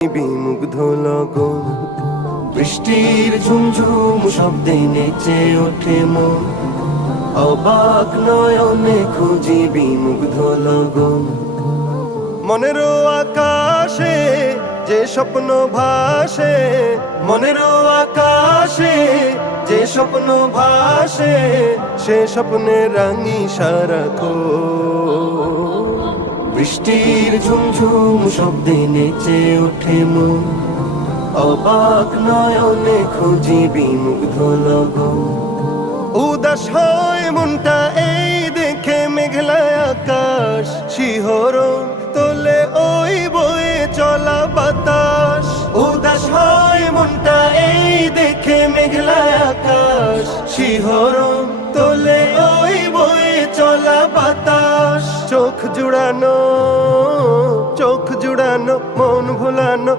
বিমুগ্ধ লগন বৃষ্টির ঝুমঝুম শব্দে নেচে ওঠে মন, অবাক নয়নে খুঁজি বিমুগ্ধ লগন। মনের আকাশে যে স্বপ্ন ভাসে, মনের আকাশে যে স্বপ্ন ভাসে, সে স্বপ্নে রাঙি সারাক্ষণ। বৃষ্টির ঝুমঝুম শব্দে নেচে ওঠে মন, অবাক নয়নে খুঁজি বিমুগ্ধ লগন। উদাস হয় মনটা এই দেখে মেঘলা আকাশ, শিহরণ তোলে ওই বয়ে চলা বাতাস।